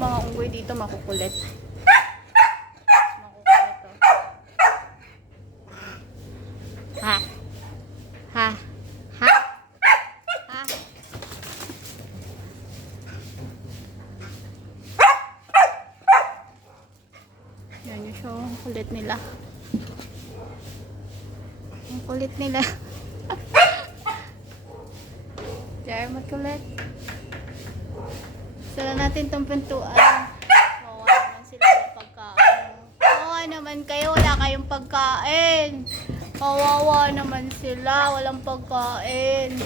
mga unggoy dito makukulit. Makukulit to. Ha? Ha? Ha? Ha? Yan yung show. Ang kulit nila. Ang kulit nila. Diyan, makulit. Sala natin itong pintuan. Kawawa naman sila yung pagkain. Kawawa naman kayo. Wala kayong pagkain. Kawawa naman sila. Walang pagkain.